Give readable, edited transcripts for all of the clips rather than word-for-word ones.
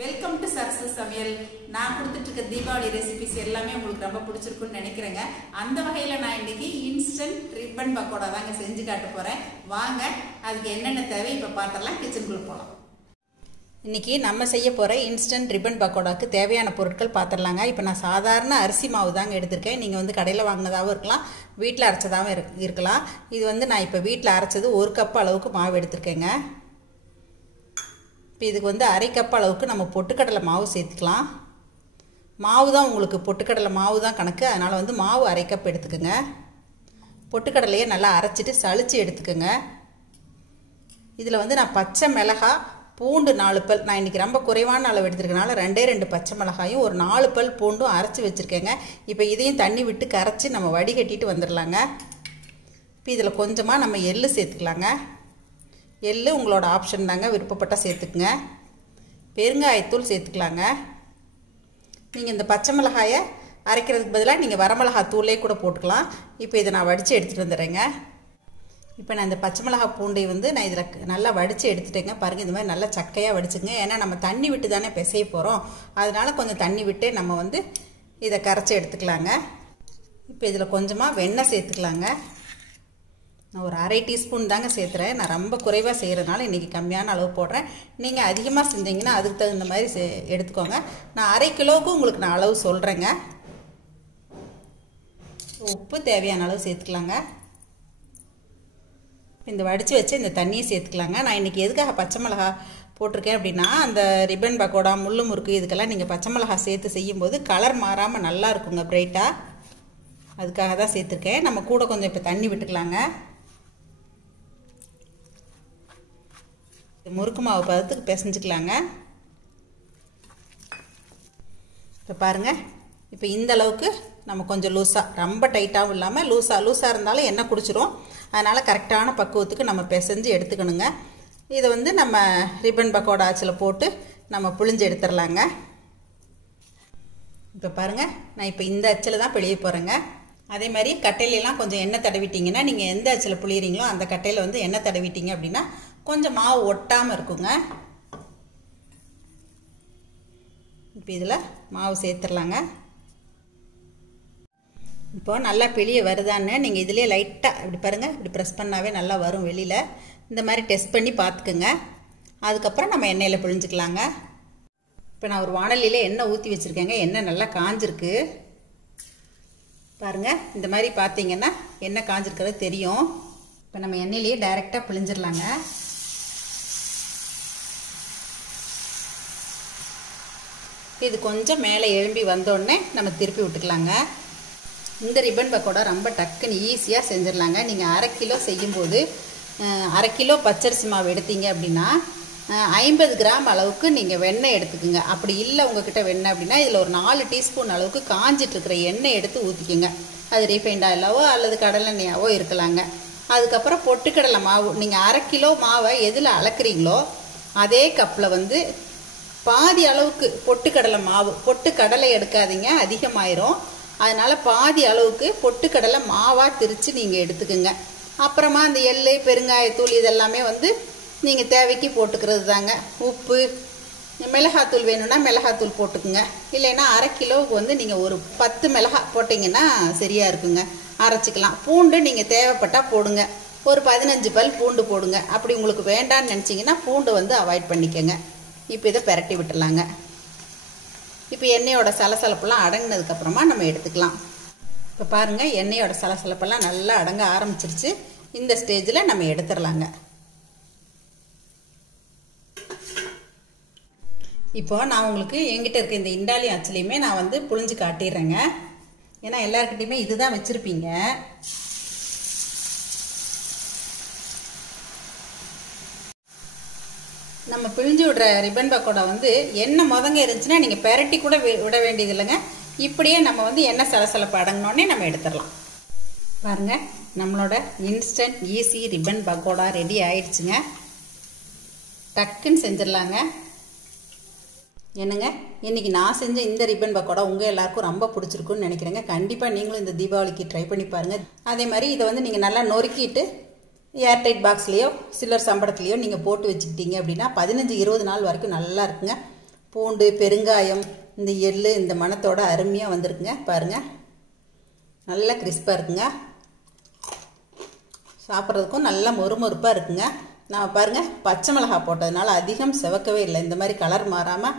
Welcome to Sarasu சமையல். நான் கொடுத்துட்டு இருக்க தீபாவளி ரெசிபிஸ் எல்லாமே உங்களுக்கு ரொம்ப பிடிச்சிருக்குன்னு நினைக்கிறேங்க. அந்த வகையில் நான் இன்னைக்கு இன்ஸ்டன்ட் ரிப்பன் பக்கோடா தாங்க செஞ்சு காட்ட போகிறேன். வாங்க அதுக்கு என்னென்ன தேவை இப்போ பார்த்துடலாம். கிச்சனுக்குள்ளே போகலாம். இன்றைக்கி நம்ம செய்ய போகிற இன்ஸ்டன்ட் ரிப்பன் பக்கோடாவுக்கு தேவையான பொருட்கள் பார்த்துடலாங்க. இப்போ நான் சாதாரண அரிசி மாவு தாங்க எடுத்திருக்கேன். நீங்கள் வந்து கடையில் வாங்கினதாகவும் இருக்கலாம், வீட்டில் அரைச்சதாகவும் இருக்கலாம். இது வந்து நான் இப்போ வீட்டில் அரைச்சது 1 கப் அளவுக்கு மாவு எடுத்திருக்கேங்க. இப்போ இதுக்கு வந்து 1/2 கப் அளவுக்கு நம்ம பொட்டுக்கடலை மாவு சேர்த்துக்கலாம். மாவு தான் உங்களுக்கு பொட்டுக்கடலை மாவு தான் கணக்கு, அதனால் வந்து மாவு 1/2 கப் எடுத்துக்கோங்க. பொட்டுக்கடலையே நல்லா அரைச்சிட்டு சளிச்சு எடுத்துக்கோங்க. இதில் வந்து நான் பச்சை மிளகாய், பூண்டு 4 பல், நான் இன்றைக்கி ரொம்ப குறைவான அளவு எடுத்துருக்கனால 2 பச்சை மிளகாயும் ஒரு 4 பல் பூண்டும் அரைச்சி வச்சுருக்கேங்க. இப்போ இதையும் தண்ணி விட்டு கரைச்சி நம்ம வடிகட்டிட்டு வந்துடலாங்க. இப்போ இதில் கொஞ்சமாக நம்ம எள்ளு சேர்த்துக்கலாங்க. எள்ளு உங்களோட ஆப்ஷன் தாங்க, விருப்பப்பட்டால் சேர்த்துக்குங்க. பெருங்காயத்தூள் சேர்த்துக்கலாங்க. நீங்கள் இந்த பச்சை மிளகாயை அரைக்கிறதுக்கு பதிலாக நீங்கள் வரமிளகாய் தூளே கூட போட்டுக்கலாம். இப்போ இதை நான் வடித்து எடுத்துகிட்டு வந்துடுறேங்க. இப்போ நான் இந்த பச்சை மிளகாய் பூண்டை வந்து நான் இதில் நல்லா வடித்து எடுத்துட்டேங்க. பாருங்கள், இந்த மாதிரி நல்லா சக்கையாக வடிச்சுங்க. ஏன்னா நம்ம தண்ணி விட்டு தானே பிசைய போகிறோம், அதனால் கொஞ்சம் தண்ணி விட்டு நம்ம வந்து இதை கரைச்சி எடுத்துக்கலாங்க. இப்போ இதில் கொஞ்சமாக வெண்ணெய் சேர்த்துக்கலாங்க. நான் ஒரு 1/2 டீஸ்பூன் தாங்க சேர்த்துறேன். நான் ரொம்ப குறைவாக செய்கிறதுனால இன்றைக்கி கம்மியான அளவு போடுறேன். நீங்கள் அதிகமாக செஞ்சீங்கன்னா அதுக்கு தகுந்த மாதிரி எடுத்துக்கோங்க. நான் 1/2 கிலோவுக்கு உங்களுக்கு நான் அளவு சொல்கிறேங்க. உப்பு தேவையான அளவு சேர்த்துக்கலாங்க. இந்த வடித்து வச்சு இந்த தண்ணியை சேர்த்துக்கலாங்க. நான் இன்றைக்கி எதுக்காக பச்சை மிளகா போட்டிருக்கேன் அப்படின்னா, அந்த ரிப்பன் பக்கோடா, முள்ளு முறுக்கு இதுக்கெல்லாம் நீங்கள் பச்சை மிளகா சேர்த்து செய்யும்போது கலர் மாறாமல் நல்லா இருக்குங்க, பிரைட்டாக. அதுக்காக தான் சேர்த்துருக்கேன். நம்ம கூட கொஞ்சம் இப்போ தண்ணி விட்டுக்கலாங்க. முறுக்கு மாவு பதத்துக்கு பிசைஞ்சிக்கலாங்க. இப்போ பாருங்கள், இப்போ இந்த அளவுக்கு நம்ம கொஞ்சம் லூஸாக, ரொம்ப டைட்டாகவும் இல்லாமல் லூஸாக இருந்தாலும் எண்ணெய் குடிச்சிரும். அதனால் கரெக்டான பக்குவத்துக்கு நம்ம பிசைஞ்சு எடுத்துக்கணுங்க. இதை வந்து நம்ம ரிப்பன் பக்கோடா ஆச்சில் போட்டு நம்ம புழிஞ்சு எடுத்துடலாங்க. இப்போ பாருங்கள், நான் இப்போ இந்த அச்சில் தான் பிழிய போகிறேங்க. அதே மாதிரி கட்டையிலலாம் கொஞ்சம் எண்ணெய் தடவிட்டிங்கன்னா, நீங்கள் எந்த அச்சில் புளியறீங்களோ அந்த கட்டையில் வந்து எண்ணெய் தடவிட்டிங்க அப்படின்னா கொஞ்சம் மாவு ஒட்டாமல் இருக்குங்க. இப்போ இதில் மாவு சேர்த்துடலாங்க. இப்போ நல்லா பிழிய வருதான்னு நீங்கள் இதிலே லைட்டாக இப்படி பாருங்கள், இப்படி ப்ரெஸ் பண்ணாவே நல்லா வரும் வெளியில். இந்த மாதிரி டெஸ்ட் பண்ணி பார்த்துக்குங்க. அதுக்கப்புறம் நம்ம எண்ணெயில் பிழிஞ்சிக்கலாங்க. இப்போ நான் ஒரு வாணலியில் எண்ணெய் ஊற்றி வச்சுருக்கேங்க. எண்ணெய் நல்லா காஞ்சிருக்கு பாருங்கள். இந்த மாதிரி பார்த்தீங்கன்னா எண்ணெய் காஞ்சிருக்கிறது தெரியும். இப்போ நம்ம எண்ணெயிலேயே டைரெக்டாக பிழிஞ்சிடலாங்க. இது கொஞ்சம் மேலே எழும்பி வந்தோடனே நம்ம திருப்பி விட்டுக்கலாங்க. இந்த ரிப்பன் பக்கோடா ரொம்ப டக்குன்னு ஈஸியாக செஞ்சிடலாங்க. நீங்கள் 1/2 கிலோ செய்யும்போது 1/2 கிலோ பச்சரிசி மாவு எடுத்தீங்க அப்படின்னா 50 கிராம் அளவுக்கு நீங்கள் வெண்ணெய் எடுத்துக்குங்க. அப்படி இல்லை உங்ககிட்ட வெண்ணெய் அப்படின்னா இதில் ஒரு 4 டீஸ்பூன் அளவுக்கு காஞ்சிட்ருக்கிற எண்ணெய் எடுத்து ஊற்றிக்கிங்க. அது ரீஃபைண்ட் ஆயிலாவோ அல்லது கடலெண்ணெயாவோ இருக்கலாங்க. அதுக்கப்புறம் பொட்டுக்கடலை மாவு, நீங்கள் 1/2 கிலோ மாவை எதில் அளக்குறீங்களோ அதே கப்பில் வந்து பாதி அளவுக்கு பொட்டுக்கடலை மாவு, பொட்டுக்கடலை எடுக்காதீங்க, அதிகமாயிரும். அதனால் பாதி அளவுக்கு பொட்டுக்கடலை மாவாக திரித்து நீங்கள் எடுத்துக்குங்க. அப்புறமா அந்த எள்ளு, பெருங்காயத்தூள் இதெல்லாமே வந்து நீங்கள் தேவைக்கு போட்டுக்கிறது தாங்க. உப்பு, மிளகாத்தூள் வேணும்னா மிளகாத்தூள் போட்டுக்குங்க. இல்லைன்னா 1/2 கிலோவுக்கு வந்து நீங்கள் ஒரு 10 மிளகாய் போட்டிங்கன்னா சரியாக இருக்குங்க, அரைச்சிக்கலாம். பூண்டு நீங்கள் தேவைப்பட்டால் போடுங்க, ஒரு 15 பல் பூண்டு போடுங்க. அப்படி உங்களுக்கு வேண்டான்னு நினச்சிங்கன்னா பூண்டு வந்து அவாய்ட் பண்ணிக்கோங்க. இப்போ இதை பெரட்டி விட்டுடலாங்க. இப்போ எண்ணெயோட சலசலப்பெல்லாம் அடங்கினதுக்கப்புறமா நம்ம எடுத்துக்கலாம். இப்போ பாருங்கள், எண்ணெயோட சலசலப்பெல்லாம் நல்லா அடங்க ஆரம்பிச்சிருச்சு. இந்த ஸ்டேஜில் நம்ம எடுத்துடலாங்க. இப்போ நான் உங்களுக்கு என்கிட்ட இருக்க இந்த இண்டாலி அச்சுலையுமே நான் வந்து புழிஞ்சு காட்டிடுறேங்க. ஏன்னா எல்லாருக்கிட்டையுமே இதுதான் வச்சுருப்பீங்க. நம்ம பிழிஞ்சு விடுற ரிப்பன் பக்கோடா வந்து எண்ணெய் முதங்க இருந்துச்சுன்னா நீங்கள் பெரட்டி கூட விட வேண்டியது இல்லைங்க. இப்படியே நம்ம வந்து எண்ணெய் சலசலப்பு அடங்கினோடனே நம்ம எடுத்துடலாம். பாருங்கள், நம்மளோட instant easy ribbon pakoda ready ஆயிடுச்சுங்க. டக்குன்னு செஞ்சிடலாங்க. என்னங்க, இன்றைக்கி நான் செஞ்ச இந்த ரிப்பன் பக்கோடா உங்கள் எல்லாருக்கும் ரொம்ப பிடிச்சிருக்குன்னு நினைக்கிறேங்க. கண்டிப்பாக நீங்களும் இந்த தீபாவளிக்கு ட்ரை பண்ணி பாருங்கள். அதே மாதிரி இதை வந்து நீங்கள் நல்லா நொறுக்கிட்டு ஏர்டைட் பாக்ஸ்லேயோ சில்லர் சம்பளத்துலேயோ நீங்கள் போட்டு வச்சுக்கிட்டீங்க அப்படின்னா 15-20 நாள் வரைக்கும் நல்லா இருக்குங்க. பூண்டு பெருங்காயம் இந்த எள்ளு இந்த மணத்தோட அருமையாக வந்திருக்குங்க பாருங்கள். நல்லா கிறிஸ்பாக இருக்குங்க. சாப்பிட்றதுக்கும் நல்லா மொறுமொறுப்பாக இருக்குங்க. நான் பாருங்கள் பச்சை மிளகாய் போட்டதுனால அதிகம் செவக்கவே இல்லை. இந்த மாதிரி கலர் மாறாமல்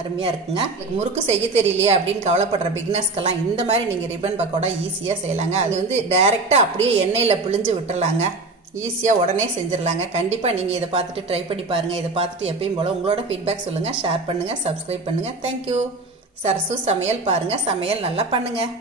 அருமையாக இருக்குங்க. முறுக்கு செய்ய தெரியலையா அப்படின்னு கவலைப்படுற பிகினர்ஸ்க்கெல்லாம் இந்த மாதிரி நீங்கள் ரிப்பன் பக்கோடா ஈஸியாக செய்யலாங்க. அது வந்து டைரெக்டாக அப்படியே எண்ணெயில் பிழிஞ்சு விட்டுறலாங்க. ஈஸியாக உடனே செஞ்சிடலாங்க. கண்டிப்பாக நீங்கள் இதை பார்த்துட்டு ட்ரை பண்ணி பாருங்கள். இதை பார்த்துட்டு எப்பயும் போல் உங்களோட ஃபீட்பேக் சொல்லுங்கள், ஷேர் பண்ணுங்கள், சப்ஸ்கிரைப் பண்ணுங்கள். தேங்க்யூ. சரசு சமையல் பாருங்கள், சமையல் நல்லா பண்ணுங்கள்.